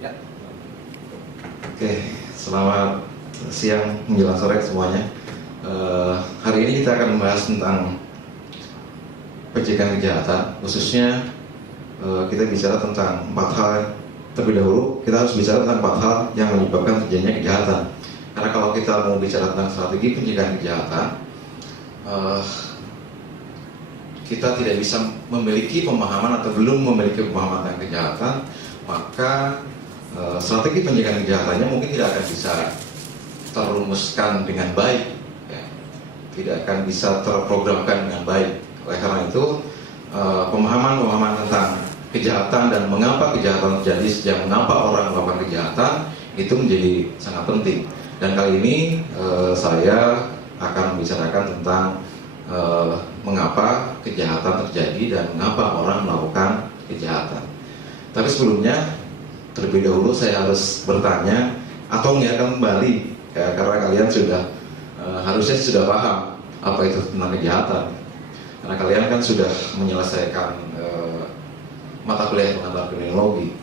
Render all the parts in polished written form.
Ya. Oke, selamat siang menjelang sore semuanya. Hari ini kita akan membahas tentang pencegahan kejahatan, khususnya kita bicara tentang 4 hal. Terlebih dahulu kita harus bicara tentang 4 hal yang menyebabkan terjadinya kejahatan. Karena kalau kita mau bicara tentang strategi pencegahan kejahatan, kita tidak bisa memiliki pemahaman atau belum memiliki pemahaman tentang kejahatan, maka strategi pencegahan kejahatannya mungkin tidak akan bisa terrumuskan dengan baik, ya. Tidak akan bisa terprogramkan dengan baik. Oleh karena itu, pemahaman tentang kejahatan dan mengapa kejahatan terjadi, sejak mengapa orang melakukan kejahatan, itu menjadi sangat penting. Dan kali ini saya akan membicarakan tentang mengapa kejahatan terjadi dan mengapa orang melakukan kejahatan. Tapi sebelumnya, terlebih dahulu saya harus bertanya atau mengingatkan kembali, ya, karena kalian sudah harusnya sudah paham apa itu tentang kejahatan, karena kalian kan sudah menyelesaikan mata kuliah pengantar kriminologi,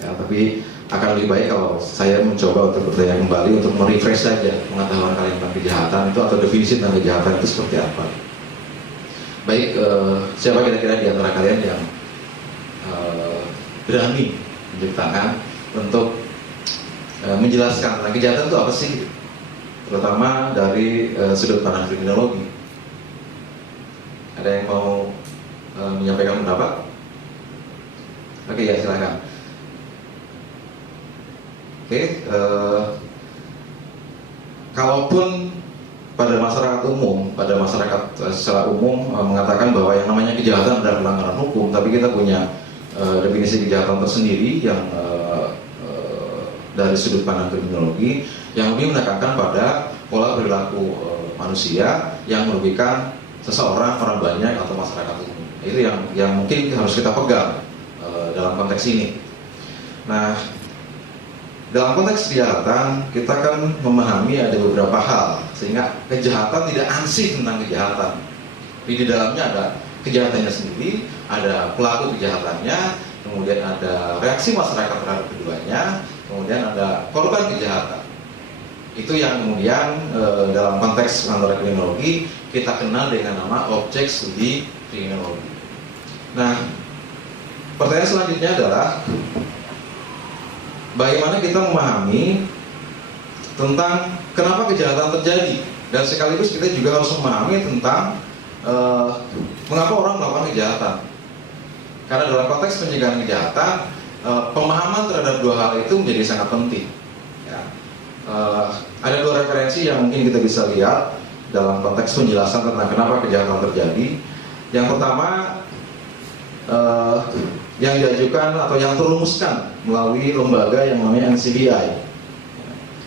ya. Tapi akan lebih baik kalau saya mencoba untuk bertanya kembali untuk merefresh saja pengetahuan kalian tentang kejahatan itu, atau definisi tentang kejahatan itu seperti apa. Baik, siapa kira-kira di antara kalian yang berani menjadi tangan untuk menjelaskan tentang kejahatan itu apa sih, terutama dari sudut pandang kriminologi? Ada yang mau menyampaikan pendapat? Oke, ya, silakan. Oke, kalaupun pada masyarakat secara umum mengatakan bahwa yang namanya kejahatan adalah pelanggaran hukum, tapi kita punya definisi kejahatan tersendiri yang dari sudut pandang kriminologi yang lebih menekankan pada pola perilaku manusia yang merugikan seseorang, orang banyak, atau masyarakat umum. Itu yang mungkin harus kita pegang dalam konteks ini. Nah, dalam konteks kejahatan kita kan memahami ada beberapa hal sehingga kejahatan tidak ansih tentang kejahatan. Di dalamnya ada kejahatannya sendiri, ada pelaku kejahatannya, kemudian ada reaksi masyarakat terhadap keduanya, kemudian ada korban kejahatan. Itu yang kemudian dalam konteks pengantar kriminologi kita kenal dengan nama objek studi kriminologi. Nah, pertanyaan selanjutnya adalah bagaimana kita memahami tentang kenapa kejahatan terjadi, dan sekaligus kita juga harus memahami tentang mengapa orang melakukan kejahatan. Karena dalam konteks pencegahan kejahatan, pemahaman terhadap 2 hal itu menjadi sangat penting, ya. Ada 2 referensi yang mungkin kita bisa lihat dalam konteks penjelasan tentang kenapa kejahatan terjadi. Yang pertama, yang diajukan atau yang terumuskan melalui lembaga yang namanya NCBI,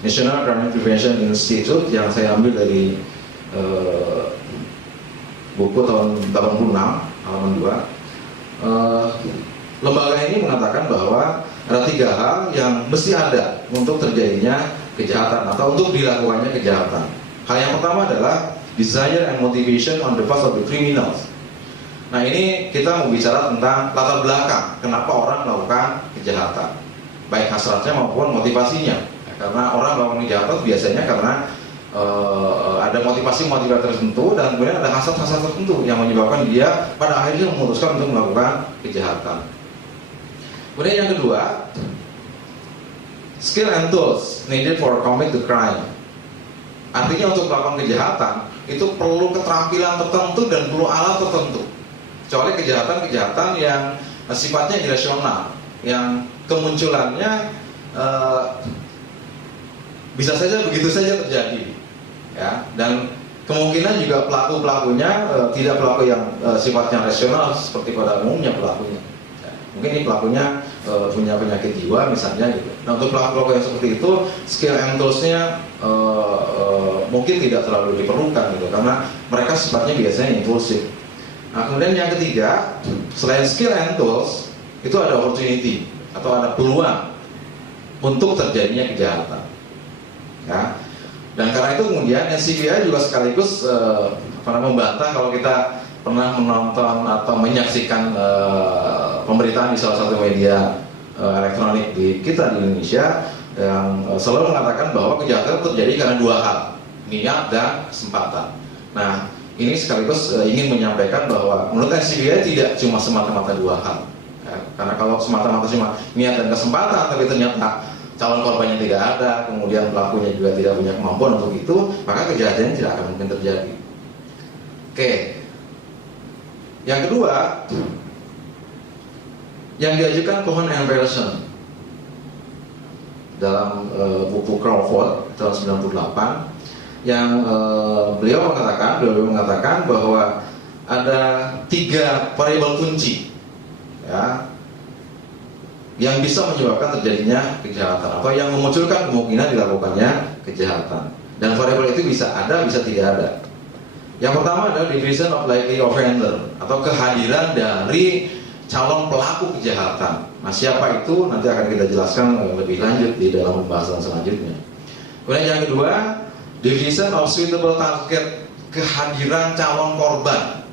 National Crime Prevention Institute, yang saya ambil dari buku tahun 86 halaman 2. Lembaga ini mengatakan bahwa ada 3 hal yang mesti ada untuk terjadinya kejahatan atau untuk dilakukannya kejahatan. Hal yang pertama adalah desire and motivation on the part of the criminals. Nah, ini kita mau bicara tentang latar belakang kenapa orang melakukan kejahatan, baik hasratnya maupun motivasinya. Ya, karena orang melakukan kejahatan biasanya karena ada motivasi tertentu, dan kemudian ada hasrat tertentu yang menyebabkan dia pada akhirnya memutuskan untuk melakukan kejahatan. Kemudian yang kedua, skill and tools needed for commit the crime. Artinya untuk melakukan kejahatan itu perlu keterampilan tertentu dan perlu alat tertentu. Kecuali kejahatan yang sifatnya irasional, yang kemunculannya bisa saja begitu saja terjadi, ya. Dan kemungkinan juga pelakunya tidak pelaku yang sifatnya rasional seperti pada umumnya pelakunya, ya. Mungkin ini pelakunya punya penyakit jiwa misalnya gitu. Nah, untuk pelaku yang seperti itu, skill and tools-nya mungkin tidak terlalu diperlukan gitu, karena mereka sifatnya biasanya impulsif. Nah, kemudian yang ketiga, selain skill and tools, itu ada opportunity atau ada peluang untuk terjadinya kejahatan, ya. Dan karena itu kemudian NCBI juga sekaligus membantah kalau kita pernah menonton atau menyaksikan pemberitaan di salah satu media elektronik di kita di Indonesia yang selalu mengatakan bahwa kejahatan terjadi karena dua hal, niat dan kesempatan. Nah, ini sekaligus ingin menyampaikan bahwa menurut NCBI tidak cuma semata-mata dua hal. Ya, karena kalau semata-mata cuma niat dan kesempatan, tapi ternyata calon korbannya tidak ada, kemudian pelakunya juga tidak punya kemampuan untuk itu, maka kejahatan tidak akan mungkin terjadi. Oke. Yang kedua, yang diajukan Cohen and Pearson dalam buku Crawford tahun 98, yang beliau mengatakan bahwa ada 3 variabel kunci, ya, yang bisa menyebabkan terjadinya kejahatan atau yang memunculkan kemungkinan dilakukannya kejahatan. Dan variabel itu bisa ada, bisa tidak ada. Yang pertama adalah division of likely offender atau kehadiran dari calon pelaku kejahatan. Nah, siapa itu nanti akan kita jelaskan lebih lanjut di dalam pembahasan selanjutnya. Kemudian yang kedua, division of suitable target, kehadiran calon korban.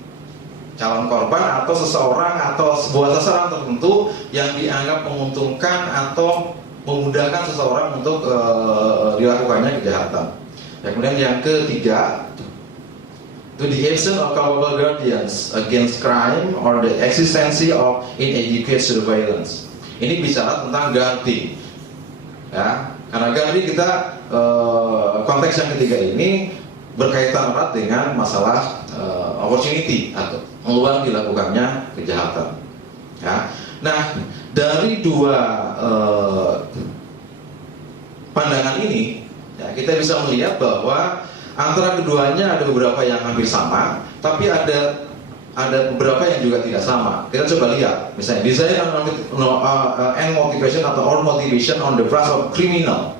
Calon korban atau seseorang atau sebuah sasaran tertentu yang dianggap menguntungkan atau memudahkan seseorang untuk dilakukannya kejahatan. Ya, kemudian yang ketiga, to the absence of culpable guardians against crime or the existence of inadequate surveillance. Ini bicara tentang guarding, ya, karena guarding kita konteks yang ketiga ini berkaitan erat dengan masalah opportunity atau peluang dilakukannya kejahatan. Ya. Nah, dari dua pandangan ini, ya, kita bisa melihat bahwa antara keduanya ada beberapa yang hampir sama, tapi ada beberapa yang juga tidak sama. Kita coba lihat, misalnya desire and motivation atau or motivation on the part of criminal.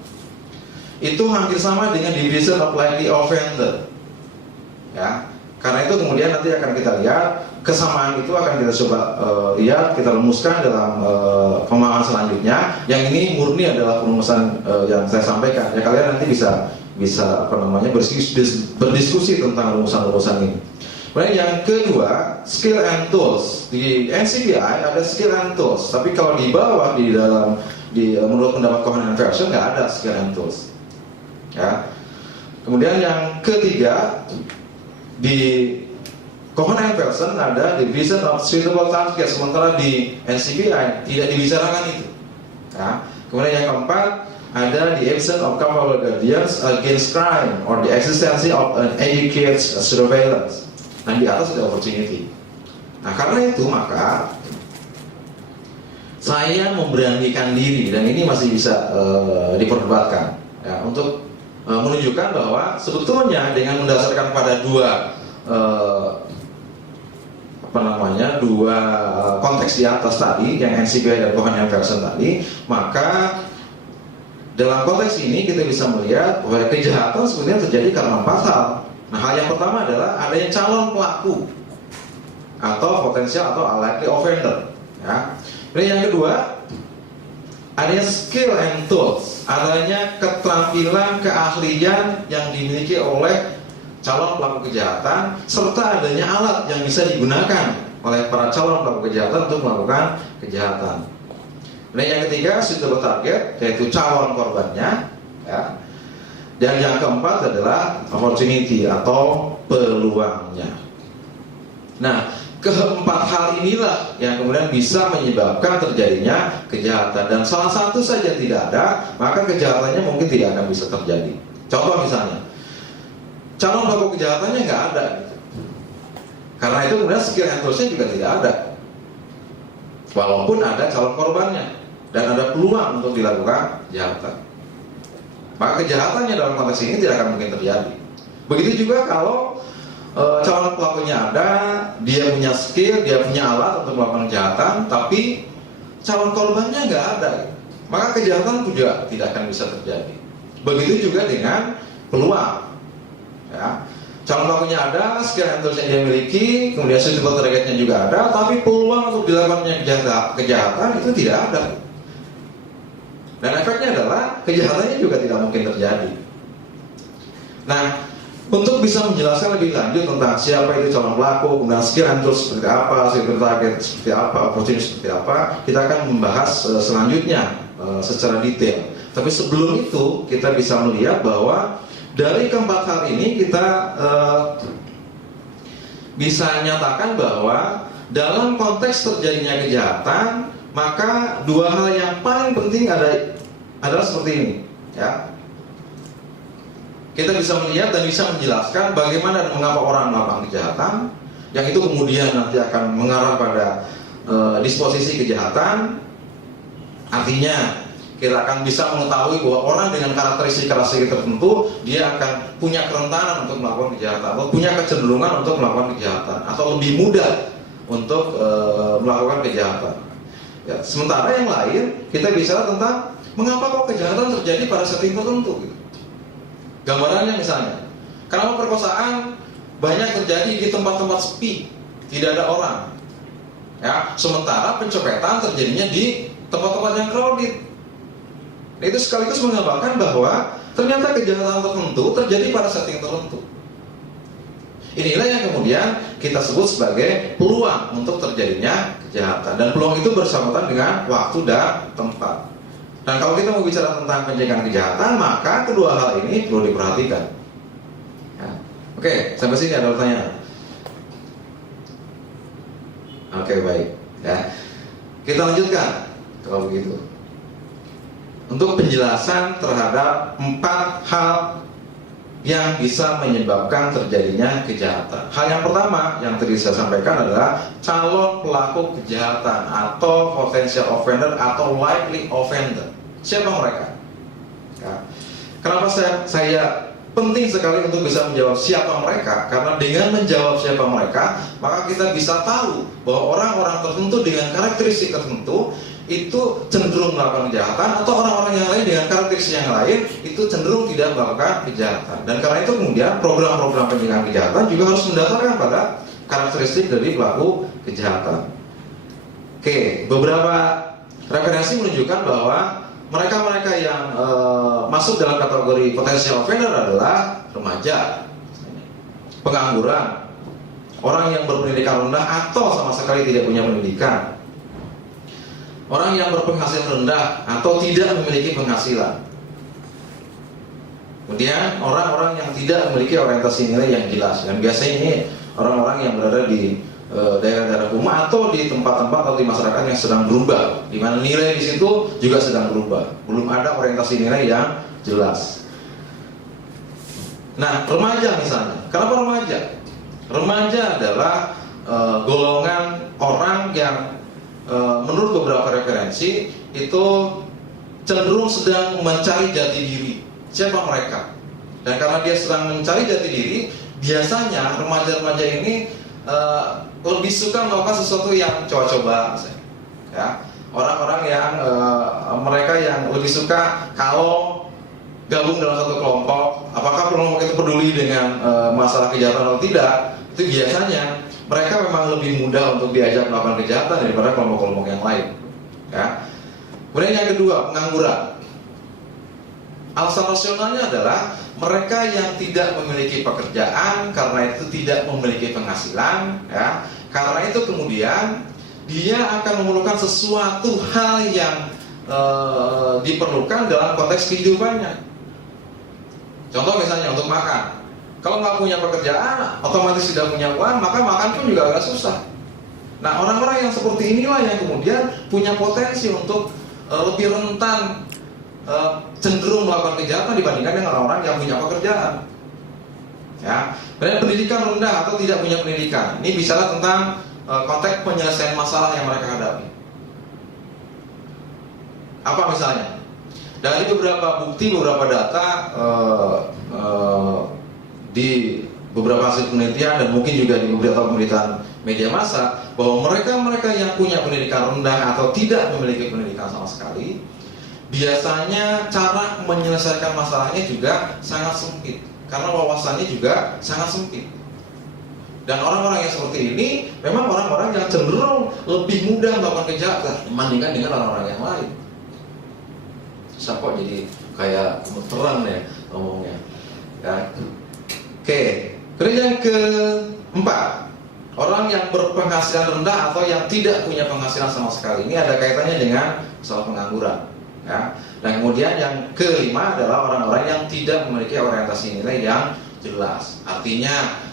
Itu hampir sama dengan division of likely offender. Ya, karena itu kemudian nanti akan kita lihat kesamaan itu akan kita coba lihat, kita rumuskan dalam pemahaman selanjutnya. Yang ini murni adalah perumusan yang saya sampaikan. Ya, kalian nanti bisa berdiskusi tentang rumusan-rumusan ini. Kemudian yang kedua, skill and tools. Di NCBI ada skill and tools, tapi kalau di bawah menurut pendapat Cohen and Pearson nggak ada skill and tools. Ya. Kemudian yang ketiga, di Cohen and Pearson ada division of suitable target, sementara di NCBI tidak dibicarakan itu. Ya. Kemudian yang keempat, ada the absence of culpable guardians against crime or the existence of an adequate surveillance. Nah, di atas ada opportunity. Nah, karena itu maka saya memberanikan diri, dan ini masih bisa diperdebatkan, ya, untuk menunjukkan bahwa sebetulnya dengan mendasarkan pada dua konteks di atas tadi, yang NCBI dan Cohen and Pearson tadi, maka dalam konteks ini kita bisa melihat bahwa kejahatan sebenarnya terjadi karena 4 hal. Nah, hal yang pertama adalah adanya calon pelaku atau potensial atau likely offender. Ya. Dan yang kedua, adanya skill and tools, adanya keterampilan, keahlian yang dimiliki oleh calon pelaku kejahatan, serta adanya alat yang bisa digunakan oleh para calon pelaku kejahatan untuk melakukan kejahatan. Dan yang ketiga, suitable target, yaitu calon korbannya, ya. Dan yang keempat adalah opportunity atau peluangnya. Nah, keempat hal inilah yang kemudian bisa menyebabkan terjadinya kejahatan. Dan salah satu saja tidak ada, maka kejahatannya mungkin tidak akan bisa terjadi. Contoh misalnya, calon pelaku kejahatannya nggak ada, gitu. Karena itu kemudian skill and tools-nya juga tidak ada. Walaupun ada calon korbannya dan ada peluang untuk dilakukan kejahatan, maka kejahatannya dalam konteks ini tidak akan mungkin terjadi. Begitu juga kalau calon pelakunya ada, dia punya skill, dia punya alat untuk melakukan kejahatan, tapi calon korbannya nggak ada, maka kejahatan juga tidak akan bisa terjadi. Begitu juga dengan peluang. Ya. Calon pelakunya ada, skill and tools yang dia miliki, kemudian suitable targetnya juga ada, tapi peluang untuk dilakukannya kejahatan itu tidak ada. Dan efeknya adalah kejahatannya juga tidak mungkin terjadi. Nah, Untuk bisa menjelaskan lebih lanjut tentang siapa itu calon pelaku, kemudian skill and tools seperti apa, security target seperti apa, opportunity seperti apa, kita akan membahas selanjutnya secara detail. Tapi sebelum itu kita bisa melihat bahwa dari keempat hal ini kita bisa nyatakan bahwa dalam konteks terjadinya kejahatan, maka dua hal yang paling penting adalah seperti ini, ya. Kita bisa melihat dan bisa menjelaskan bagaimana dan mengapa orang melakukan kejahatan, yang itu kemudian nanti akan mengarah pada disposisi kejahatan. Artinya kita akan bisa mengetahui bahwa orang dengan karakteristik tertentu dia akan punya kerentanan untuk melakukan kejahatan, atau punya kecenderungan untuk melakukan kejahatan, atau lebih mudah untuk melakukan kejahatan. Ya, sementara yang lain kita bicara tentang mengapa kok kejahatan terjadi pada setting tertentu. Gitu. Gambarannya misalnya, kenapa perkosaan banyak terjadi di tempat-tempat sepi, tidak ada orang. Ya, sementara pencopetan terjadinya di tempat-tempat yang crowded. Itu sekaligus menggambarkan bahwa ternyata kejahatan tertentu terjadi pada setting tertentu. Inilah yang kemudian kita sebut sebagai peluang untuk terjadinya kejahatan. Dan peluang itu bersahabatan dengan waktu dan tempat. Dan kalau kita mau bicara tentang pencegahan kejahatan, maka kedua hal ini perlu diperhatikan. Ya. Oke, sampai sini ada pertanyaan. Oke, baik. Ya. Kita lanjutkan kalau begitu. Untuk penjelasan terhadap 4 hal yang bisa menyebabkan terjadinya kejahatan. Hal yang pertama yang tadi saya sampaikan adalah calon pelaku kejahatan atau potential offender atau likely offender. Siapa mereka? Ya. Kenapa saya penting sekali untuk bisa menjawab siapa mereka? Karena dengan menjawab siapa mereka, maka kita bisa tahu bahwa orang-orang tertentu dengan karakteristik tertentu itu cenderung melakukan kejahatan, atau orang-orang yang lain dengan karakteristik yang lain itu cenderung tidak melakukan kejahatan. Dan karena itu kemudian program-program pencegahan kejahatan juga harus mendasarkan pada karakteristik dari pelaku kejahatan. Oke, beberapa referensi menunjukkan bahwa mereka-mereka yang masuk dalam kategori potential offender adalah remaja, pengangguran, orang yang berpendidikan rendah atau sama sekali tidak punya pendidikan, orang yang berpenghasilan rendah atau tidak memiliki penghasilan, kemudian orang-orang yang tidak memiliki orientasi nilai yang jelas. Dan biasanya ini orang-orang yang berada di daerah-daerah rumah atau di tempat-tempat atau di masyarakat yang sedang berubah, di mana nilai di situ juga sedang berubah, belum ada orientasi nilai yang jelas. Nah, remaja misalnya, kenapa remaja? Remaja adalah golongan orang yang menurut beberapa referensi itu cenderung sedang mencari jati diri. Siapa mereka? Dan karena dia sedang mencari jati diri, biasanya remaja-remaja ini lebih suka melakukan sesuatu yang coba-coba, misalnya. Ya, orang-orang yang mereka yang lebih suka kalau gabung dalam satu kelompok, apakah kelompok itu peduli dengan masalah kejahatan atau tidak, itu biasanya mereka memang lebih mudah untuk diajak melakukan kejahatan daripada kelompok-kelompok yang lain. Ya. Kemudian yang kedua, pengangguran. Alasan rasionalnya adalah mereka yang tidak memiliki pekerjaan, karena itu tidak memiliki penghasilan, ya. Karena itu kemudian dia akan memerlukan sesuatu hal yang diperlukan dalam konteks kehidupannya. Contoh misalnya untuk makan. Kalau nggak punya pekerjaan, otomatis tidak punya uang, maka makan pun juga agak susah. Nah, orang-orang yang seperti inilah yang kemudian punya potensi untuk lebih rentan cenderung melakukan kejahatan dibandingkan dengan orang-orang yang punya pekerjaan. Ya, dan pendidikan rendah atau tidak punya pendidikan. Ini bicara tentang konteks penyelesaian masalah yang mereka hadapi. Apa misalnya? Dari beberapa bukti, beberapa data di beberapa hasil penelitian dan mungkin juga di beberapa pemberitaan media massa, bahwa mereka-mereka yang punya pendidikan rendah atau tidak memiliki pendidikan sama sekali, biasanya cara menyelesaikan masalahnya juga sangat sempit, karena wawasannya juga sangat sempit. Dan orang-orang yang seperti ini memang orang-orang yang cenderung lebih mudah melakukan kejahatan dibandingkan dengan orang-orang yang lain. Siapa jadi kayak terang ya ngomongnya, ya. Oke, kemudian yang keempat, orang yang berpenghasilan rendah atau yang tidak punya penghasilan sama sekali. Ini ada kaitannya dengan soal pengangguran. Ya. Dan kemudian yang kelima adalah orang-orang yang tidak memiliki orientasi nilai yang jelas. Artinya,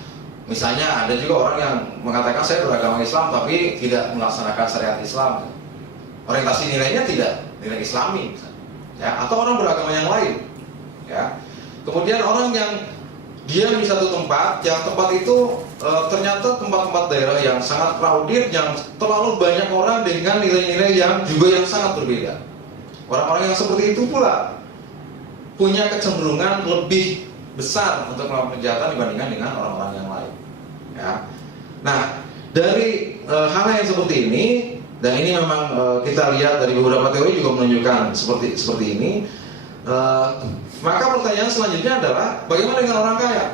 misalnya ada juga orang yang mengatakan saya beragama Islam tapi tidak melaksanakan syariat Islam. Orientasi nilainya tidak nilai Islami, ya. Atau orang beragama yang lain. Ya. Kemudian orang yang dia di satu tempat, yang tempat itu ternyata tempat-tempat daerah yang sangat crowded, yang terlalu banyak orang dengan nilai-nilai yang juga yang sangat berbeda. Orang-orang yang seperti itu pula punya kecenderungan lebih besar untuk melakukan kejahatan dibandingkan dengan orang-orang yang lain. Ya. Nah, dari hal yang seperti ini, dan ini memang kita lihat dari beberapa teori juga menunjukkan seperti ini. Maka pertanyaan selanjutnya adalah bagaimana dengan orang kaya?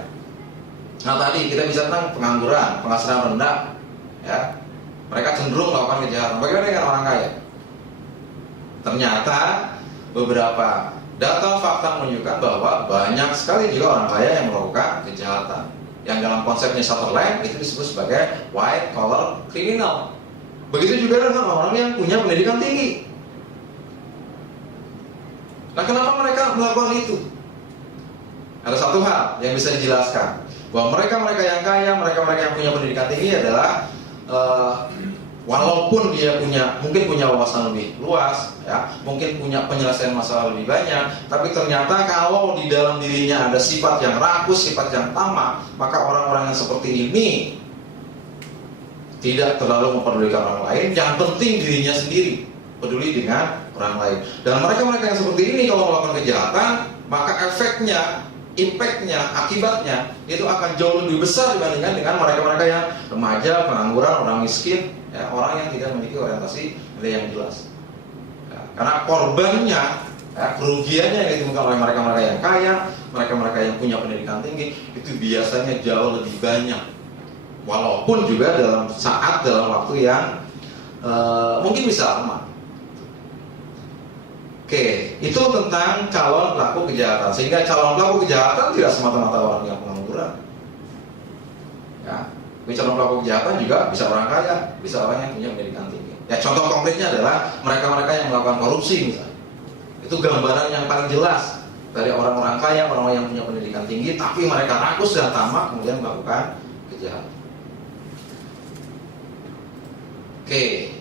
Nah, tadi kita bisa tentang pengangguran, penghasilan rendah, ya. Mereka cenderung melakukan kejahatan. Bagaimana dengan orang kaya? Ternyata beberapa data fakta menunjukkan bahwa banyak sekali juga orang kaya yang melakukan kejahatan. Yang dalam konsepnya Sutherland itu disebut sebagai white collar criminal. Begitu juga dengan orang yang punya pendidikan tinggi. Nah, kenapa mereka melakukan itu? Ada satu hal yang bisa dijelaskan, bahwa mereka-mereka yang kaya, mereka-mereka yang punya pendidikan tinggi adalah walaupun dia mungkin punya wawasan lebih luas, ya, mungkin punya penyelesaian masalah lebih banyak, tapi ternyata kalau di dalam dirinya ada sifat yang rakus, sifat yang tamak, maka orang-orang yang seperti ini tidak terlalu mempedulikan orang lain, yang penting dirinya sendiri peduli dengan orang lain. Dan mereka-mereka yang seperti ini kalau melakukan kejahatan, maka efeknya, impactnya, akibatnya itu akan jauh lebih besar dibandingkan dengan mereka-mereka yang remaja, pengangguran, orang miskin, ya, orang yang tidak memiliki orientasi nilai yang jelas. Ya, karena korbannya, ya, kerugiannya yang ditemukan oleh mereka-mereka yang kaya, mereka-mereka yang punya pendidikan tinggi, itu biasanya jauh lebih banyak. Walaupun juga dalam waktu yang mungkin bisa lama. Oke, itu tentang calon pelaku kejahatan. Sehingga calon pelaku kejahatan tidak semata-mata orang yang pengangguran. Ya, tapi calon pelaku kejahatan juga bisa orang kaya, bisa orang yang punya pendidikan tinggi. Ya, contoh konkretnya adalah mereka-mereka yang melakukan korupsi misalnya. Itu gambaran yang paling jelas dari orang-orang kaya, orang-orang yang punya pendidikan tinggi, tapi mereka rakus dan tamak kemudian melakukan kejahatan. Oke,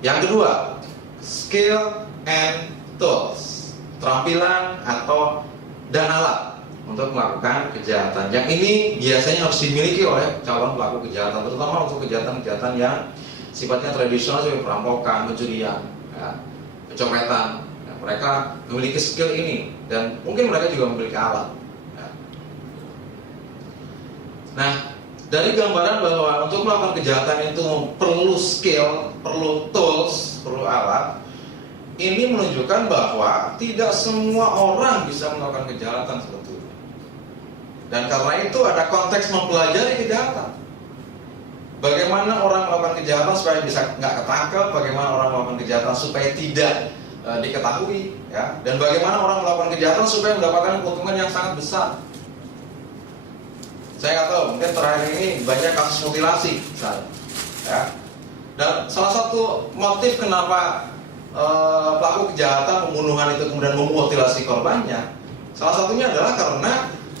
yang kedua, skill and tools, keterampilan dan alat untuk melakukan kejahatan. Yang ini biasanya harus dimiliki oleh calon pelaku kejahatan, terutama untuk kejahatan-kejahatan yang sifatnya tradisional seperti perampokan, pencurian, ya, pencopetan. Ya, mereka memiliki skill ini dan mungkin mereka juga memiliki alat. Ya. Nah, dari gambaran bahwa untuk melakukan kejahatan itu perlu skill, perlu tools, perlu alat, ini menunjukkan bahwa tidak semua orang bisa melakukan kejahatan sebetulnya. Dan karena itu ada konteks mempelajari kejahatan. Bagaimana orang melakukan kejahatan supaya bisa nggak ketangkep, bagaimana orang melakukan kejahatan supaya tidak diketahui, ya. Dan bagaimana orang melakukan kejahatan supaya mendapatkan keuntungan yang sangat besar. Saya nggak tahu, mungkin terakhir ini banyak kasus mutilasi misalnya, ya. Dan salah satu motif kenapa pelaku kejahatan pembunuhan itu kemudian memutilasi korbannya, salah satunya adalah karena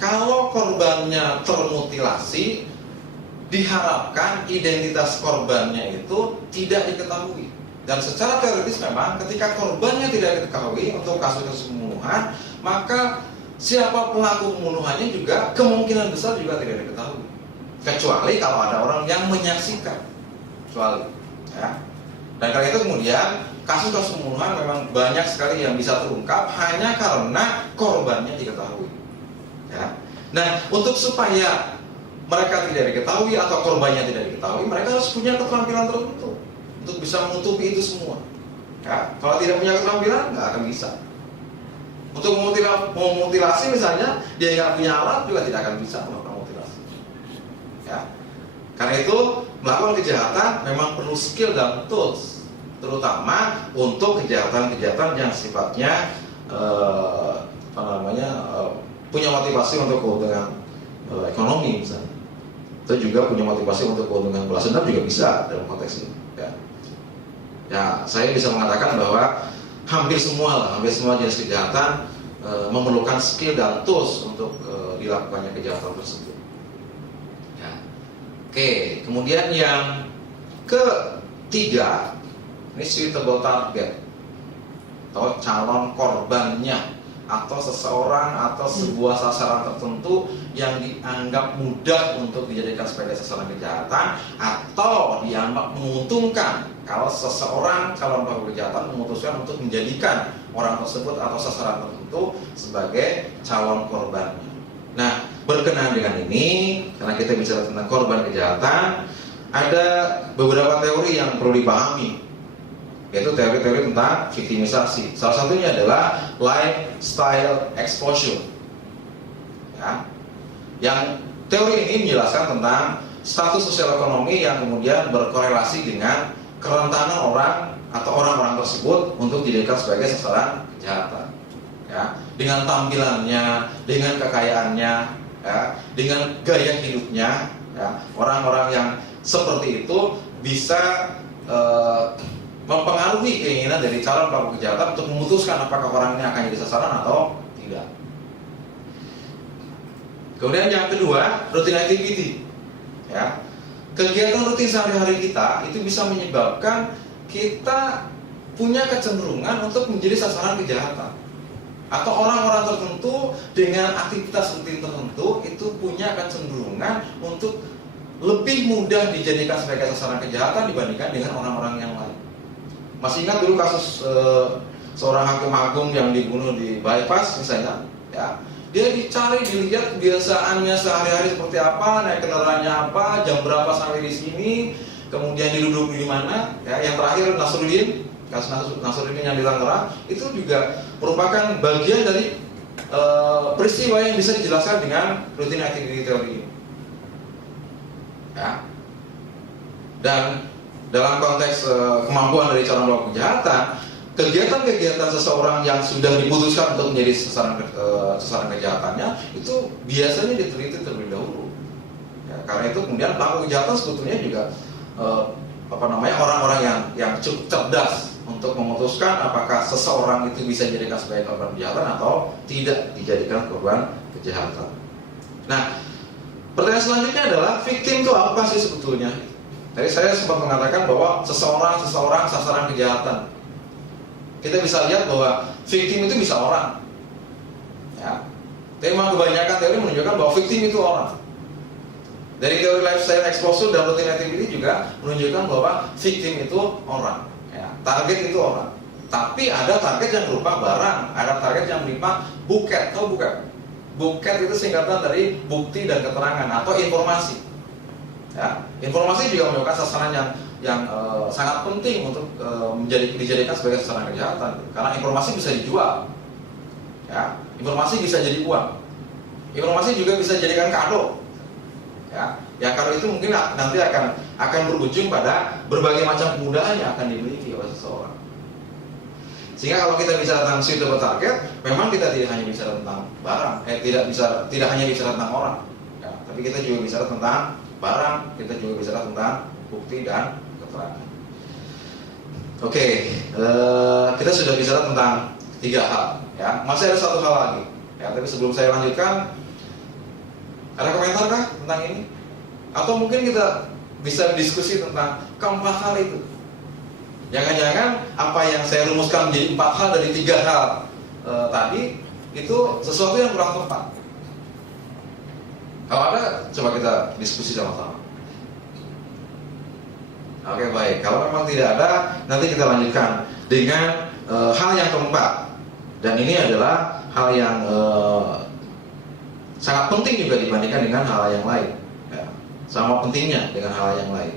kalau korbannya termutilasi, diharapkan identitas korbannya itu tidak diketahui. Dan secara teoritis memang ketika korbannya tidak diketahui untuk kasus pembunuhan, maka siapa pelaku pembunuhannya juga kemungkinan besar juga tidak diketahui, kecuali kalau ada orang yang menyaksikan, kecuali, ya. Dan karena itu kemudian kasus-kasus pembunuhan memang banyak sekali yang bisa terungkap hanya karena korbannya diketahui, ya. Nah, untuk supaya mereka tidak diketahui atau korbannya tidak diketahui, mereka harus punya keterampilan tertentu untuk bisa menutupi itu semua, ya. Kalau tidak punya keterampilan, nggak akan bisa. Untuk memutilasi misalnya, dia nggak punya alat juga tidak akan bisa melakukan mutilasi, ya. Karena itu melakukan kejahatan memang perlu skill dan tools, terutama untuk kejahatan-kejahatan yang sifatnya punya motivasi untuk keuntungan ekonomi misalnya. Atau juga punya motivasi untuk keuntungan balas dendam juga bisa dalam konteks ini. Ya, saya bisa mengatakan bahwa hampir semua jenis kejahatan memerlukan skill dan tools untuk dilakukannya kejahatan tersebut. Ya. Oke, kemudian yang ketiga, ini suitable target atau calon korbannya, atau seseorang atau sebuah sasaran tertentu yang dianggap mudah untuk dijadikan sebagai sasaran kejahatan atau dianggap menguntungkan kalau seseorang calon pelaku kejahatan memutuskan untuk menjadikan orang tersebut atau sasaran tertentu sebagai calon korbannya. Nah, berkenaan dengan ini, karena kita bicara tentang korban kejahatan, ada beberapa teori yang perlu dipahami, yaitu teori-teori tentang victimisasi. Salah satunya adalah lifestyle exposure. Ya. Yang teori ini menjelaskan tentang status sosial ekonomi yang kemudian berkorelasi dengan kerentanan orang atau orang-orang tersebut untuk dijadikan sebagai sasaran kejahatan. Ya. Dengan tampilannya, dengan kekayaannya, ya, dengan gaya hidupnya, ya, orang-orang yang seperti itu bisa mempengaruhi keinginan dari calon pelaku kejahatan untuk memutuskan apakah orang ini akan jadi sasaran atau tidak. Kemudian yang kedua, routine activity. Ya. Kegiatan rutin sehari-hari kita itu bisa menyebabkan kita punya kecenderungan untuk menjadi sasaran kejahatan. Atau orang-orang tertentu dengan aktivitas rutin tertentu itu punya kecenderungan untuk lebih mudah dijadikan sebagai sasaran kejahatan dibandingkan dengan orang-orang yang lain. Masih ingat dulu kasus seorang hakim agung yang dibunuh di bypass misalnya, ya. Dia dicari, dilihat kebiasaannya sehari-hari seperti apa, naik kendaraannya apa, jam berapa sampai di sini, kemudian duduk di mana. Ya, yang terakhir Nasruddin, kasus Nasruddin yang di Tangerang, itu juga merupakan bagian dari peristiwa yang bisa dijelaskan dengan routine activity theory. Ya. Dan dalam konteks kemampuan dari calon pelaku kejahatan, kegiatan-kegiatan seseorang yang sudah diputuskan untuk menjadi sasaran kejahatannya itu biasanya diteliti terlebih dahulu. Ya, karena itu kemudian pelaku kejahatan sebetulnya juga orang-orang yang cukup cerdas untuk memutuskan apakah seseorang itu bisa dijadikan sebagai korban kejahatan atau tidak dijadikan korban kejahatan. Nah, pertanyaan selanjutnya adalah victim itu apa sih sebetulnya? Tadi saya sempat mengatakan bahwa seseorang sasaran kejahatan. Kita bisa lihat bahwa victim itu bisa orang. Ya. Tema kebanyakan teori menunjukkan bahwa victim itu orang. Dari teori lifestyle exposure dan routine activity juga menunjukkan bahwa victim itu orang. Ya. Target itu orang. Tapi ada target yang berupa barang, ada target yang berupa buket atau bukan. Buket itu singkatan dari bukti dan keterangan atau informasi. Ya. Informasi juga merupakan sasaran yang sangat penting untuk dijadikan sebagai sasaran kejahatan, karena informasi bisa dijual, ya, informasi bisa jadi uang, informasi juga bisa dijadikan kado, ya kado itu mungkin nanti akan berujung pada berbagai macam kemudahan yang akan dimiliki oleh seseorang. Sehingga kalau kita bicara tentang suitable target, memang kita tidak hanya bicara tentang barang, tidak hanya bicara tentang orang, ya, tapi kita juga bicara tentang barang, kita juga bicara tentang bukti dan keterangan. Oke, kita sudah bicara tentang 3 hal, ya. Masih ada 1 hal lagi, ya. Tapi sebelum saya lanjutkan, ada komentar kah tentang ini? Atau mungkin kita bisa diskusi tentang keempat hal itu. Jangan-jangan apa yang saya rumuskan menjadi 4 hal dari 3 hal tadi itu sesuatu yang kurang tepat. Kalau ada, coba kita diskusi sama-sama. Oke, baik. Kalau memang tidak ada, nanti kita lanjutkan dengan hal yang keempat. Dan ini adalah hal yang sangat penting juga dibandingkan dengan hal yang lain. Ya, sama pentingnya dengan hal yang lain.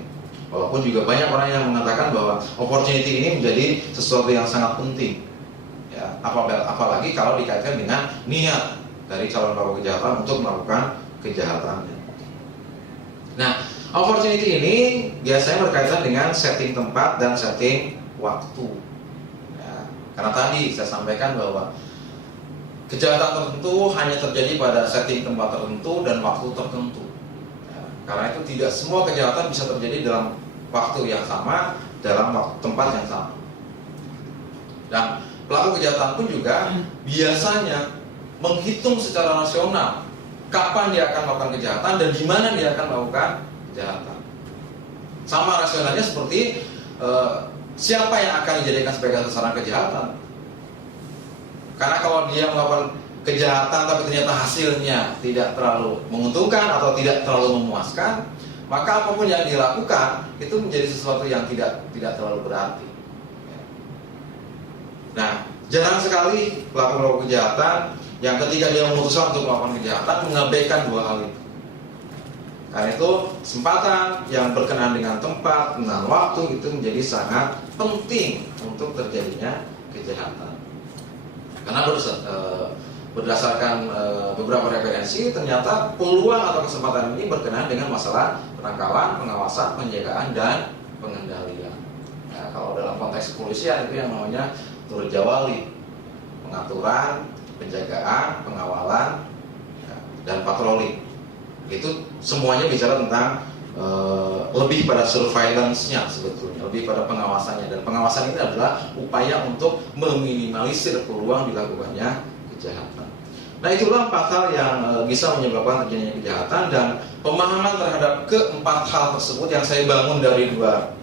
Walaupun juga banyak orang yang mengatakan bahwa opportunity ini menjadi sesuatu yang sangat penting. Ya, apalagi kalau dikaitkan dengan niat dari calon pelaku kejahatan untuk melakukan kejahatannya. Nah, opportunity ini biasanya berkaitan dengan setting tempat dan setting waktu. Ya, karena tadi saya sampaikan bahwa kejahatan tertentu hanya terjadi pada setting tempat tertentu dan waktu tertentu. Ya, karena itu tidak semua kejahatan bisa terjadi dalam waktu yang sama, dalam tempat yang sama. Dan pelaku kejahatan pun juga biasanya menghitung secara rasional kapan dia akan melakukan kejahatan dan di mana dia akan melakukan kejahatan. Sama rasionalnya seperti siapa yang akan dijadikan sebagai sasaran kejahatan. Karena kalau dia melakukan kejahatan tapi ternyata hasilnya tidak terlalu menguntungkan atau tidak terlalu memuaskan, maka apapun yang dilakukan itu menjadi sesuatu yang tidak terlalu berarti. Nah, jarang sekali pelaku kejahatan yang ketika dia memutuskan untuk melakukan kejahatan mengabaikan dua hal itu. Karena itu kesempatan yang berkenaan dengan tempat, dengan waktu itu menjadi sangat penting untuk terjadinya kejahatan. Karena berdasarkan beberapa referensi, ternyata peluang atau kesempatan ini berkenaan dengan masalah penangkalan, pengawasan, penjagaan, dan pengendalian. Ya, kalau dalam konteks kepolisian itu yang namanya turut jawali, pengaturan, penjagaan, pengawalan, ya, dan patroli. Itu semuanya bicara tentang lebih pada surveillance-nya sebetulnya, lebih pada pengawasannya, dan pengawasan ini adalah upaya untuk meminimalisir peluang dilakukannya kejahatan. Nah, itulah 4 hal yang bisa menyebabkan terjadinya kejahatan, dan pemahaman terhadap keempat hal tersebut yang saya bangun dari 2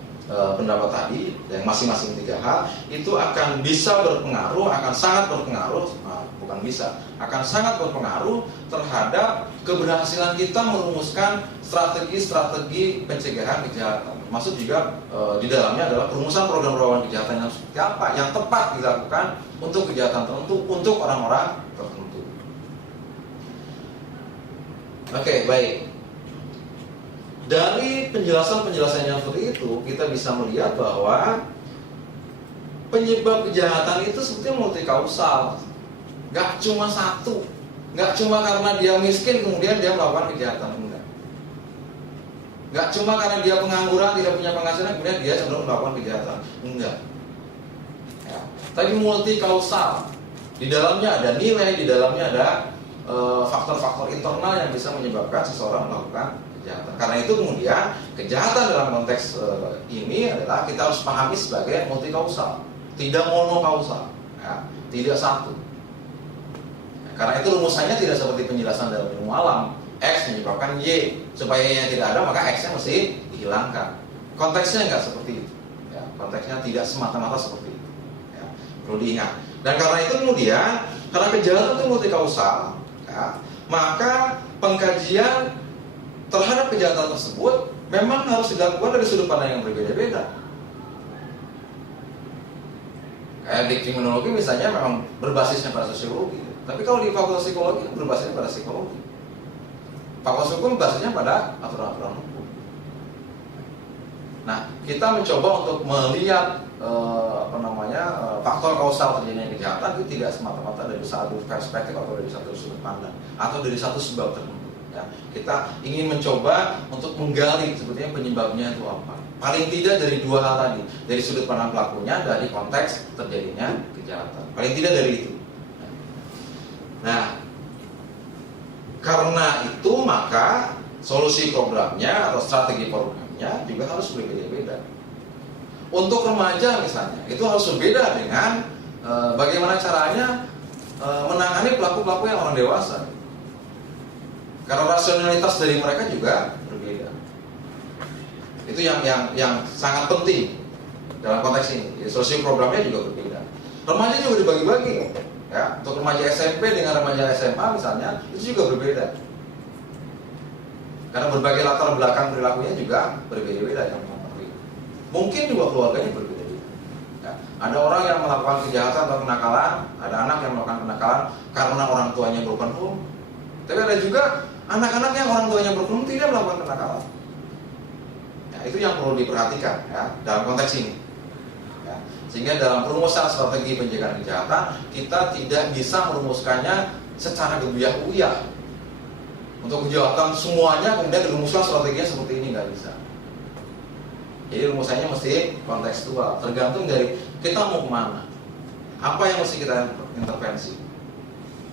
pendapat tadi, yang masing-masing 3 hal itu akan bisa berpengaruh, akan sangat berpengaruh, akan sangat berpengaruh terhadap keberhasilan kita merumuskan strategi-strategi pencegahan kejahatan. Maksud juga di dalamnya adalah perumusan program kejahatan yang seperti apa, yang tepat dilakukan untuk kejahatan tertentu, untuk orang-orang tertentu. Oke, baik. Dari penjelasan-penjelasan yang seperti itu, kita bisa melihat bahwa penyebab kejahatan itu sebetulnya multikausal. Gak cuma satu, gak cuma karena dia miskin kemudian dia melakukan kejahatan, enggak. Gak cuma karena dia pengangguran, tidak punya penghasilan kemudian dia cenderung melakukan kejahatan, enggak. Ya. Tapi multikausal. Di dalamnya ada nilai, di dalamnya ada faktor-faktor internal yang bisa menyebabkan seseorang melakukan kejahatan. Karena itu kemudian kejahatan dalam konteks ini adalah kita harus pahami sebagai multikausal, tidak monokausal, ya, tidak satu. Karena itu rumusannya tidak seperti penjelasan dalam ilmu alam, X menyebabkan Y, supaya Y tidak ada maka X-nya mesti dihilangkan. Konteksnya nggak seperti itu, ya, konteksnya tidak semata-mata seperti itu, ya, perlu diingat. Dan karena itu kemudian, karena kejahatan itu multikausal, ya, maka pengkajian terhadap kejahatan tersebut memang harus dilakukan dari sudut pandang yang berbeda-beda. Kayak di kriminologi misalnya memang berbasisnya pada sosiologi. Tapi kalau di fakultas psikologi berbasisnya pada psikologi. Fakultas hukum basisnya pada aturan-aturan hukum. Nah, kita mencoba untuk melihat faktor kausal terjadinya kejahatan itu tidak semata-mata dari satu perspektif atau dari satu sudut pandang atau dari satu sebab tertentu. Ya, kita ingin mencoba untuk menggali sebetulnya penyebabnya itu apa. Paling tidak dari 2 hal tadi, dari sudut pandang pelakunya, dari konteks terjadinya kejahatan. Paling tidak dari itu. Nah, karena itu maka solusi programnya atau strategi programnya juga harus berbeda-beda. Untuk remaja misalnya, itu harus berbeda dengan bagaimana caranya menangani pelaku-pelaku yang orang dewasa. Karena rasionalitas dari mereka juga berbeda. Itu yang sangat penting dalam konteks ini. Jadi, solusi programnya juga berbeda. Remaja juga dibagi-bagi. Ya, untuk remaja SMP dengan remaja SMA misalnya itu juga berbeda. Karena berbagai latar belakang perilakunya juga berbeda-beda yang mempengaruhi. Mungkin juga keluarganya berbeda-beda. Ya, ada orang yang melakukan kejahatan atau kenakalan, ada anak yang melakukan kenakalan karena orang tuanya broken home. Tapi ada juga anak-anak yang orang tuanya broken home tidak melakukan kenakalan. Ya, itu yang perlu diperhatikan ya dalam konteks ini. Sehingga dalam perumusan strategi pencegahan kejahatan kita tidak bisa merumuskannya secara gebiah-uyah. Untuk kejahatan semuanya kemudian dirumuskan strateginya seperti ini, nggak bisa. Jadi rumusannya mesti kontekstual, tergantung dari kita mau kemana, apa yang mesti kita intervensi.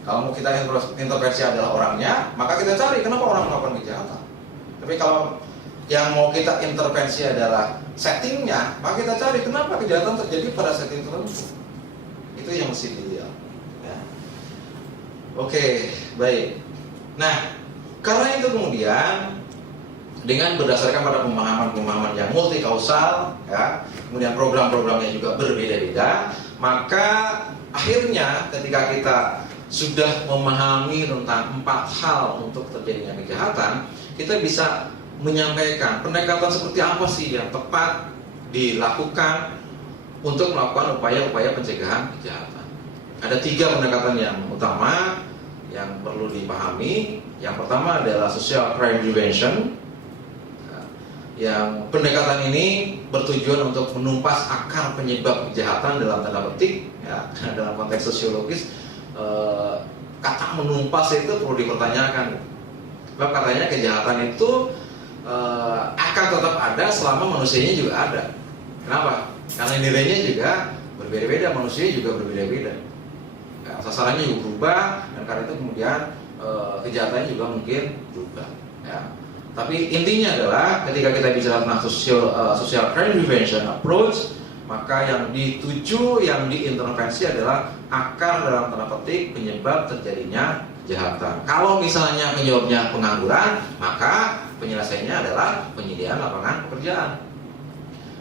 Kalau mau kita intervensi adalah orangnya, maka kita cari kenapa orang melakukan kejahatan. Tapi kalau yang mau kita intervensi adalah settingnya, maka kita cari kenapa kejahatan terjadi pada setting tertentu. Itu yang mesti dilihat. Ya. Oke, baik. Nah, karena itu kemudian dengan berdasarkan pada pemahaman-pemahaman yang multi kausal, ya, kemudian program-programnya juga berbeda-beda, maka akhirnya ketika kita sudah memahami tentang 4 hal untuk terjadinya kejahatan, kita bisa menyampaikan pendekatan seperti apa sih yang tepat dilakukan untuk melakukan upaya-upaya pencegahan kejahatan. Ada 3 pendekatan yang utama yang perlu dipahami. Yang pertama adalah social crime prevention. Yang pendekatan ini bertujuan untuk menumpas akar penyebab kejahatan dalam tanda petik, ya, dalam konteks sosiologis. Kata menumpas itu perlu dipertanyakan. Sebab katanya kejahatan itu akan tetap ada selama manusianya juga ada. Kenapa? Karena nilainya juga berbeda-beda, manusia juga berbeda-beda. Ya, sasarannya juga berubah, dan karena itu kemudian kejahatannya juga mungkin berubah. Ya. Tapi intinya adalah ketika kita bicara tentang social crime prevention approach, maka yang dituju, yang diintervensi adalah akar dalam tanda petik penyebab terjadinya kejahatan. Kalau misalnya penyebabnya pengangguran, maka penyelesaiannya adalah penyediaan lapangan pekerjaan.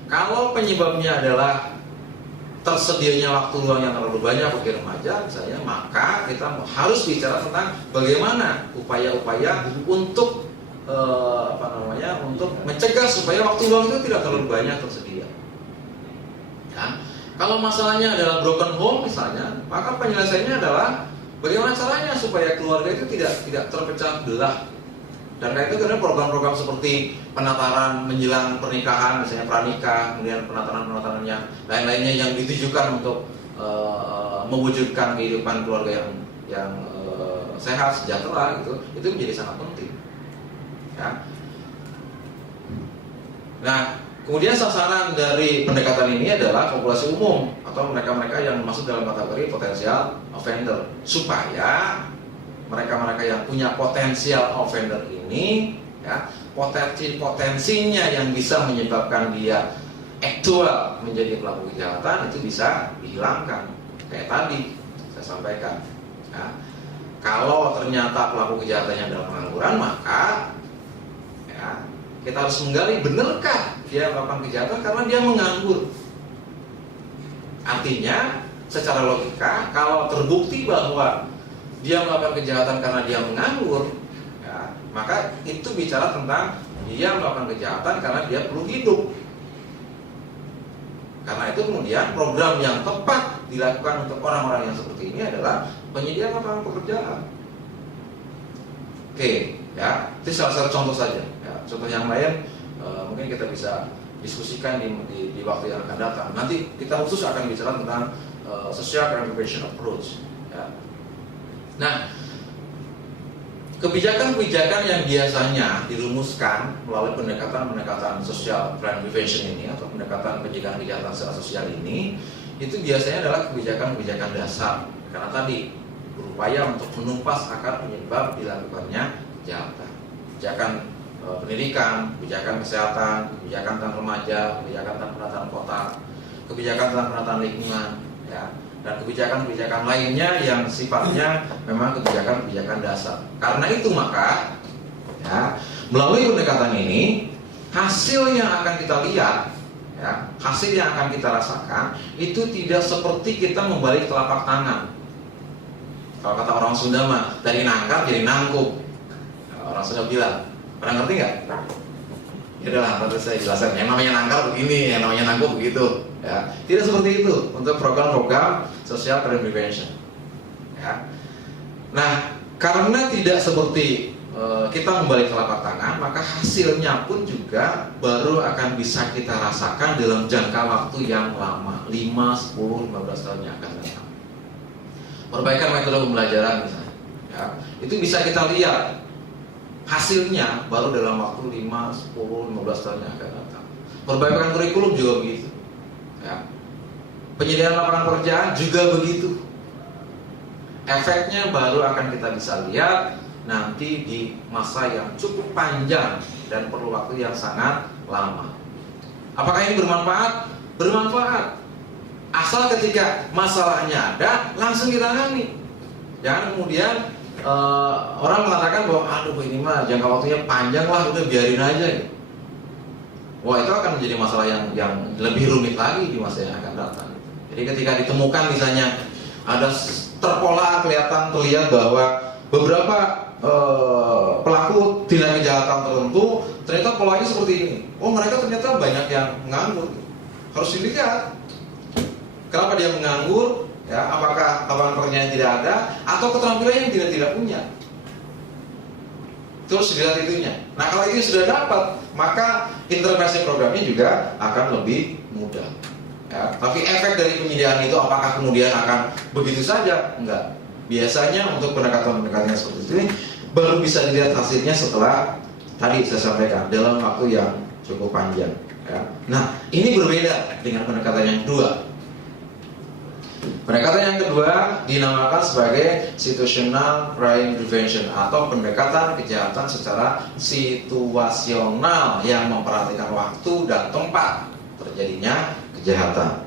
Kalau penyebabnya adalah tersedianya waktu luang yang terlalu banyak bagi remaja misalnya, maka kita harus bicara tentang bagaimana upaya-upaya untuk untuk mencegah supaya waktu luang itu tidak terlalu banyak tersedia. Ya. Kalau masalahnya adalah broken home misalnya, maka penyelesaiannya adalah bagaimana caranya supaya keluarga itu tidak terpecah belah. Dan karena itu karena program-program seperti penataran menjelang pernikahan, misalnya pranikah, kemudian penataran yang lain-lainnya yang ditujukan untuk mewujudkan kehidupan keluarga yang sehat, sejahtera, itu menjadi sangat penting. Ya. Nah, kemudian sasaran dari pendekatan ini adalah populasi umum atau mereka-mereka yang masuk dalam kategori potensial offender, supaya mereka-mereka yang punya potensial offender ini, ya, potensinya yang bisa menyebabkan dia aktual menjadi pelaku kejahatan itu bisa dihilangkan. Kayak tadi saya sampaikan, ya, kalau ternyata pelaku kejahatannya adalah pengangguran, maka ya, kita harus menggali benarkah dia melakukan kejahatan karena dia menganggur. Artinya secara logika, kalau terbukti bahwa dia melakukan kejahatan karena dia menganggur, ya, maka itu bicara tentang dia melakukan kejahatan karena dia perlu hidup. Karena itu kemudian program yang tepat dilakukan untuk orang-orang yang seperti ini adalah penyediaan lapangan pekerjaan. Oke, ya, itu salah satu contoh saja. Ya, contoh yang lain mungkin kita bisa diskusikan di waktu yang akan datang. Nanti kita khusus akan bicara tentang social crime prevention approach. Ya. Nah, kebijakan-kebijakan yang biasanya dirumuskan melalui pendekatan social crime prevention ini atau pendekatan pencegahan kejahatan secara sosial ini, itu biasanya adalah kebijakan-kebijakan dasar. Karena tadi berupaya untuk menumpas akar penyebab dilakukannya kejahatan. Kebijakan pendidikan, kebijakan kesehatan, kebijakan tentang remaja, kebijakan tentang penataan kota, kebijakan tentang penataan lingkungan, ya, dan kebijakan-kebijakan lainnya yang sifatnya memang kebijakan-kebijakan dasar. Karena itu maka, ya, melalui pendekatan ini, hasil yang akan kita lihat, ya, hasil yang akan kita rasakan itu tidak seperti kita membalik telapak tangan. Kalau kata orang Sunda mah, dari nangkap jadi nangkup. Orang Sunda bilang, pernah ngerti nggak? Ya udahlah, nanti saya jelaskan. Yang namanya nangkap begini, yang namanya nangkup begitu. Ya, tidak seperti itu untuk program-program social crime prevention. Ya. Nah, karena tidak seperti kita membalik telapak tangan, maka hasilnya pun juga baru akan bisa kita rasakan dalam jangka waktu yang lama, 5, 10, 15 tahun yang akan datang. Perbaikan metode pembelajaran misalnya, ya, itu bisa kita lihat hasilnya baru dalam waktu 5, 10, 15 tahun yang akan datang. Perbaikan kurikulum juga begitu. Ya. Penyediaan lapangan pekerjaan juga begitu. efeknya baru akan kita bisa lihat nanti di masa yang cukup panjang dan perlu waktu yang sangat lama. Apakah ini bermanfaat? Bermanfaat. Asal ketika masalahnya ada, langsung ditangani. Jangan kemudian orang mengatakan bahwa aduh ini mah jangka waktunya panjang lah, udah biarin aja gitu. Wah, itu akan menjadi masalah yang lebih rumit lagi di masa yang akan datang. Jadi ketika ditemukan misalnya ada terlihat bahwa beberapa pelaku tindak kejahatan tertentu ternyata polanya seperti ini. Oh, mereka ternyata banyak yang menganggur. Harus dilihat kenapa dia menganggur, ya, apakah lapangan pekerjaan tidak ada atau keterampilan yang tidak punya. Terus dilihat itunya. Nah, kalau itu sudah dapat, maka intervensi programnya juga akan lebih mudah. Ya, tapi efek dari penyediaan itu apakah kemudian akan begitu saja? Enggak. Biasanya untuk pendekatan-pendekatan seperti ini baru bisa dilihat hasilnya setelah tadi saya sampaikan dalam waktu yang cukup panjang. Ya. Nah, ini berbeda dengan pendekatan yang kedua. Pendekatan yang kedua dinamakan sebagai situational crime prevention atau pendekatan kejahatan secara situasional yang memperhatikan waktu dan tempat terjadinya kejahatan.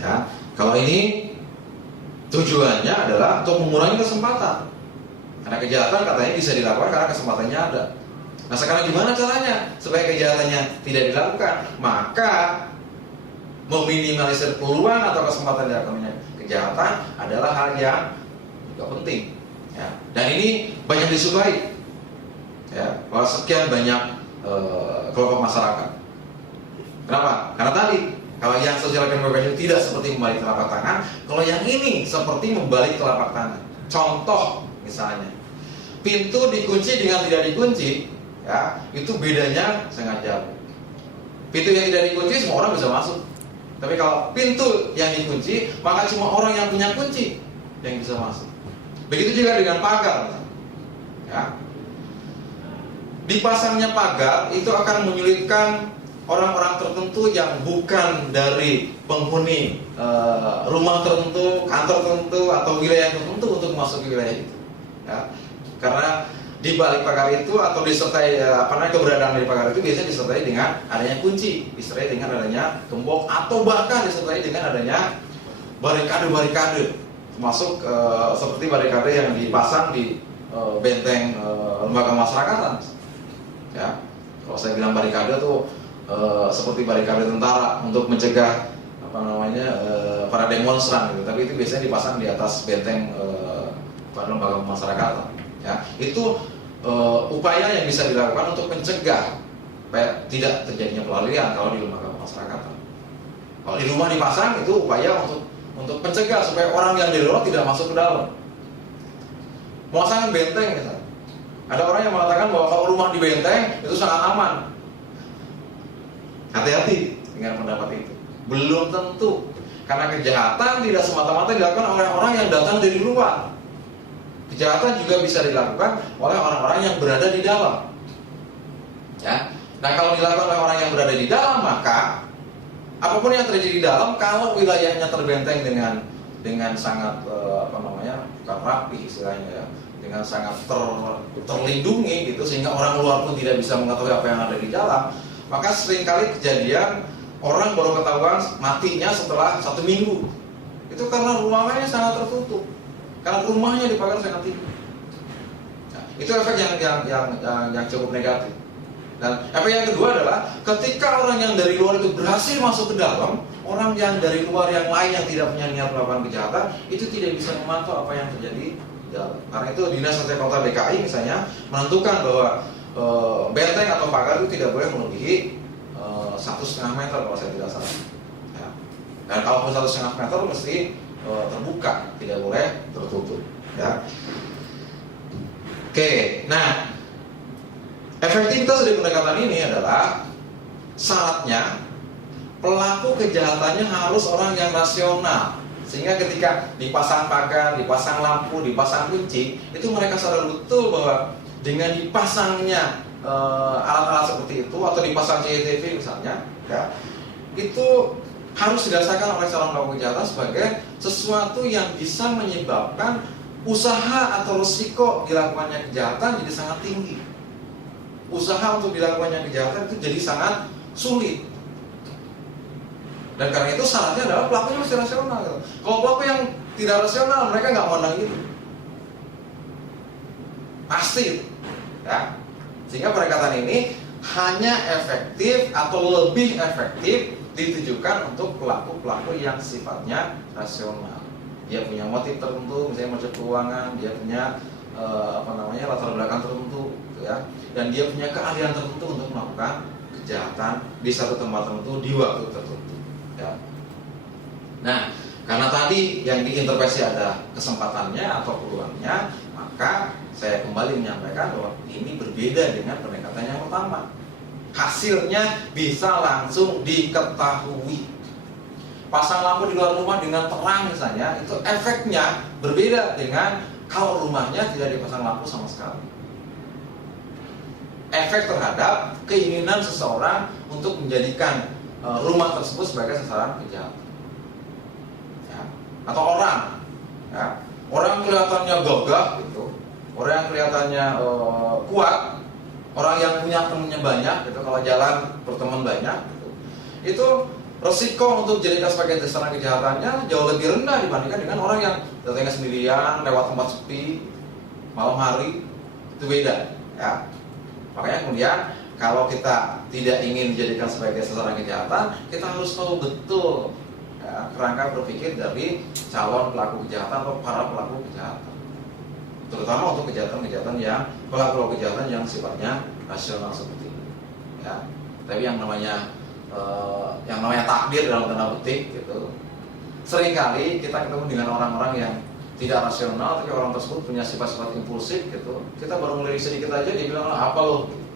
Ya, kalau ini tujuannya adalah untuk mengurangi kesempatan. Karena kejahatan katanya bisa dilakukan karena kesempatannya ada. Nah, sekarang gimana caranya supaya kejahatannya tidak dilakukan? Maka meminimalisir peluang atau kesempatan dilakukannya kejahatan adalah hal yang juga penting. Ya. Dan ini banyak disukai. Ya, bahwa sekian banyak kelompok masyarakat. Kenapa? Karena tadi kalau yang social crime prevention tidak seperti membalik telapak tangan, kalau yang ini seperti membalik telapak tangan. Contoh misalnya, pintu dikunci dengan tidak dikunci, ya, itu bedanya sangat jauh. Pintu yang tidak dikunci semua orang bisa masuk. Tapi kalau pintu yang dikunci, maka cuma orang yang punya kunci yang bisa masuk. Begitu juga dengan pagar. Ya. Dipasangnya pagar itu akan menyulitkan orang-orang tertentu yang bukan dari penghuni rumah tertentu, kantor tertentu, atau wilayah tertentu untuk masuk ke wilayah itu. Ya. Karena di balik pagar itu atau disertai keberadaan dari pagar itu biasanya disertai dengan adanya kunci, disertai dengan adanya gembok, atau bahkan disertai dengan adanya barikade-barikade, termasuk seperti barikade yang dipasang di benteng lembaga masyarakatan. Ya, kalau saya bilang barikade tuh seperti barikade tentara untuk mencegah para demonstran gitu. Tapi itu biasanya dipasang di atas benteng pada lembaga masyarakatan. Ya, itu upaya yang bisa dilakukan untuk mencegah supaya tidak terjadinya pelarian kalau di lembaga masyarakatan. Kalau di rumah dipasang itu upaya untuk mencegah supaya orang yang di luar tidak masuk ke dalam. Memasangkan benteng misalnya. Ada orang yang mengatakan bahwa kalau rumah di benteng itu sangat aman. Hati-hati dengan pendapat itu. Belum tentu. Karena kejahatan tidak semata-mata dilakukan oleh orang yang datang dari luar. Kejahatan juga bisa dilakukan oleh orang-orang yang berada di dalam. Ya. Nah, kalau dilakukan oleh orang yang berada di dalam, maka apapun yang terjadi di dalam, kalau wilayahnya terbenteng dengan sangat bukan rapi istilahnya ya, dengan sangat terlindungi gitu, sehingga orang luar pun tidak bisa mengetahui apa yang ada di dalam, maka seringkali kejadian orang baru ketahuan matinya setelah 1 minggu. Itu karena rumahnya sangat tertutup. Karena rumahnya dipagar sangat tinggi. Nah, itu efek yang cukup negatif. Dan efek yang kedua adalah ketika orang yang dari luar itu berhasil masuk ke dalam, orang yang dari luar yang lain yang tidak punya niat melakukan kejahatan itu tidak bisa memantau apa yang terjadi di dalam. Karena itu Dinas Sosial Kota DKI misalnya menentukan bahwa benteng atau pagar itu tidak boleh melebihi 1,5 meter kalau saya tidak salah. Ya. Dan kalau 1,5 meter mesti terbuka, tidak boleh tertutup. Ya. Oke, nah efektivitas dari pendekatan ini adalah syaratnya pelaku kejahatannya harus orang yang rasional, sehingga ketika dipasang pagar, dipasang lampu, dipasang kunci, itu mereka sadar betul bahwa dengan dipasangnya alat-alat seperti itu atau dipasang CCTV misalnya, ya, itu harus dirasakan oleh calon pelaku kejahatan sebagai sesuatu yang bisa menyebabkan usaha atau risiko dilakukannya kejahatan jadi sangat tinggi. Usaha untuk dilakukannya kejahatan itu jadi sangat sulit. Dan karena itu syaratnya adalah pelakunya mesti rasional. Gitu. Kalau pelaku yang tidak rasional, mereka nggak mandang itu. Pasti itu. Ya. Sehingga pendekatan ini hanya efektif atau lebih efektif ditujukan untuk pelaku-pelaku yang sifatnya rasional. Dia punya motif tertentu, misalnya motif keuangan, dia punya latar belakang tertentu, gitu ya. Dan dia punya keahlian tertentu untuk melakukan kejahatan di satu tempat tertentu di waktu tertentu. Ya. Nah, karena tadi yang diintervensi ada kesempatannya atau peluangnya, maka saya kembali menyampaikan bahwa ini berbeda dengan pendekatan yang pertama. Hasilnya bisa langsung diketahui. Pasang lampu di luar rumah dengan terang misalnya, itu efeknya berbeda dengan kalau rumahnya tidak dipasang lampu sama sekali. Efek terhadap keinginan seseorang untuk menjadikan rumah tersebut sebagai sasaran kejahatan. Ya. Atau orang, ya. Orang kelihatannya gagah gitu, orang yang kelihatannya kuat, orang yang punya temannya banyak gitu, kalau jalan berteman banyak gitu, itu resiko untuk dijadikan sebagai sasaran kejahatannya jauh lebih rendah dibandingkan dengan orang yang datangnya sendirian lewat tempat sepi malam hari. Itu beda, ya. Makanya kemudian kalau kita tidak ingin dijadikan sebagai sasaran kejahatan, kita harus tahu betul, ya, kerangka berpikir dari calon pelaku kejahatan atau para pelaku kejahatan, terutama untuk kejahatan-kejahatan yang pelaku kejahatan yang sifatnya rasional seperti ini, ya. Tapi yang namanya takdir dalam tanda petik gitu, seringkali kita ketemu dengan orang-orang yang tidak rasional, tapi orang tersebut punya sifat-sifat impulsif gitu. Kita baru mulai sedikit aja dia bilang apa lo? Gitu.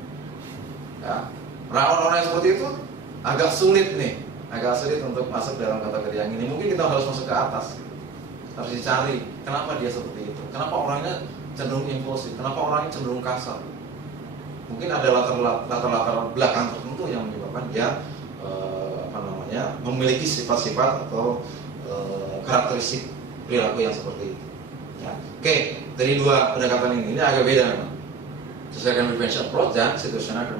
Ya. Orang-orang yang seperti itu agak sulit untuk masuk dalam kategori yang ini. Mungkin kita harus masuk ke atas, harus dicari kenapa dia seperti itu, kenapa orangnya cenderung impulsif, kenapa orangnya cenderung kasar. Mungkin ada latar belakang tertentu yang menyebabkan dia memiliki sifat-sifat atau karakteristik perilaku yang seperti itu. Ya. Oke, dari dua pendekatan ini agak beda memang. Sesuai prevention approach dan situational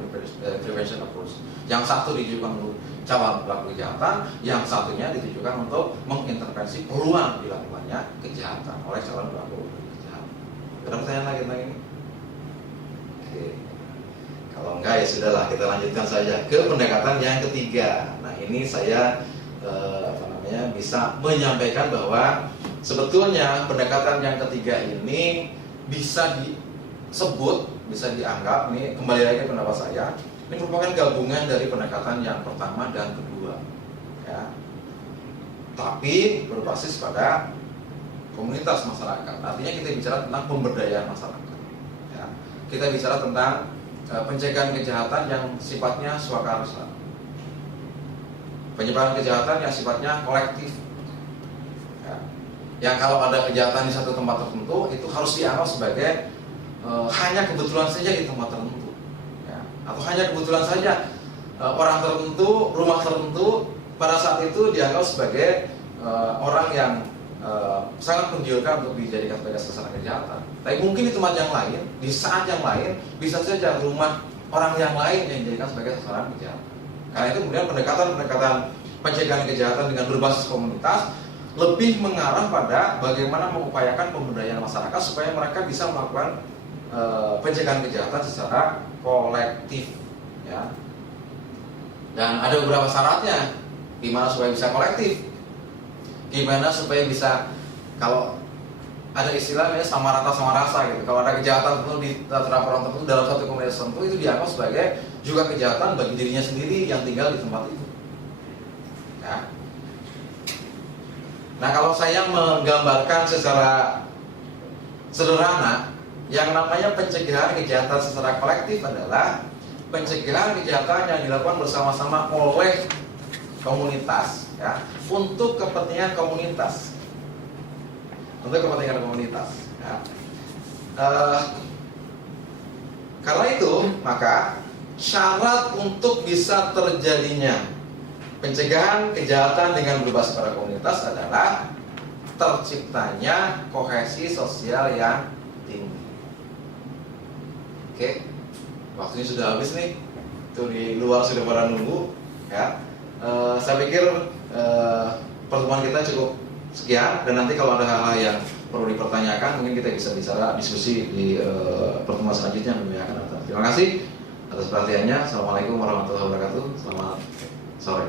prevention approach. Yang satu ditujukan untuk calon pelaku kejahatan, yang satunya ditujukan untuk mengintervensi peluang dilakukannya kejahatan oleh calon pelaku kejahatan. Ada pertanyaan lagi tentang ini? Oke. Kalau enggak ya sudahlah, kita lanjutkan saja ke pendekatan yang ketiga. Nah, ini saya bisa menyampaikan bahwa sebetulnya pendekatan yang ketiga ini bisa disebut, bisa dianggap, ini kembali lagi ke pendapat saya, ini merupakan gabungan dari pendekatan yang pertama dan kedua, ya. Tapi berbasis pada komunitas masyarakat. Artinya kita bicara tentang pemberdayaan masyarakat, ya. Kita bicara tentang pencegahan kejahatan yang sifatnya swakarsa, pencegahan kejahatan yang sifatnya kolektif, ya. Yang kalau ada kejahatan di satu tempat tertentu itu harus dianggap sebagai hanya kebetulan saja di tempat tertentu, ya. Atau hanya kebetulan saja orang tertentu, rumah tertentu pada saat itu dianggap sebagai orang yang sangat menunjukkan untuk dijadikan sebagai sasaran kejahatan. Tapi mungkin di tempat yang lain, di saat yang lain, bisa saja rumah orang yang lain yang dijadikan sebagai sasaran kejahatan. Karena itu kemudian pendekatan pencegahan kejahatan dengan berbasis komunitas lebih mengarah pada bagaimana mengupayakan pemberdayaan masyarakat supaya mereka bisa melakukan pencegahan kejahatan secara kolektif, ya. Dan ada beberapa syaratnya gimana supaya bisa kolektif, gimana supaya bisa, kalau ada istilahnya sama rasa gitu. Kalau ada kejahatan tertentu di terhadap orang tertentu dalam satu komunitas tertentu, itu dianggap sebagai juga kejahatan bagi dirinya sendiri yang tinggal di tempat itu, ya. Nah, kalau saya menggambarkan secara sederhana, yang namanya pencegahan kejahatan secara kolektif adalah pencegahan kejahatan yang dilakukan bersama-sama oleh komunitas, ya, untuk kepentingan komunitas, ya. Karena itu, maka syarat untuk bisa terjadinya pencegahan kejahatan dengan berbasis pada komunitas adalah terciptanya kohesi sosial yang tinggi. Oke, waktunya sudah habis nih. Itu di luar sudah pada nunggu ya. Saya pikir pertemuan kita cukup sekian, dan nanti kalau ada hal-hal yang perlu dipertanyakan mungkin kita bisa bicara diskusi di pertemuan selanjutnya yang akan datang. Terima kasih atas perhatiannya. Assalamualaikum warahmatullahi wabarakatuh. Selamat sore.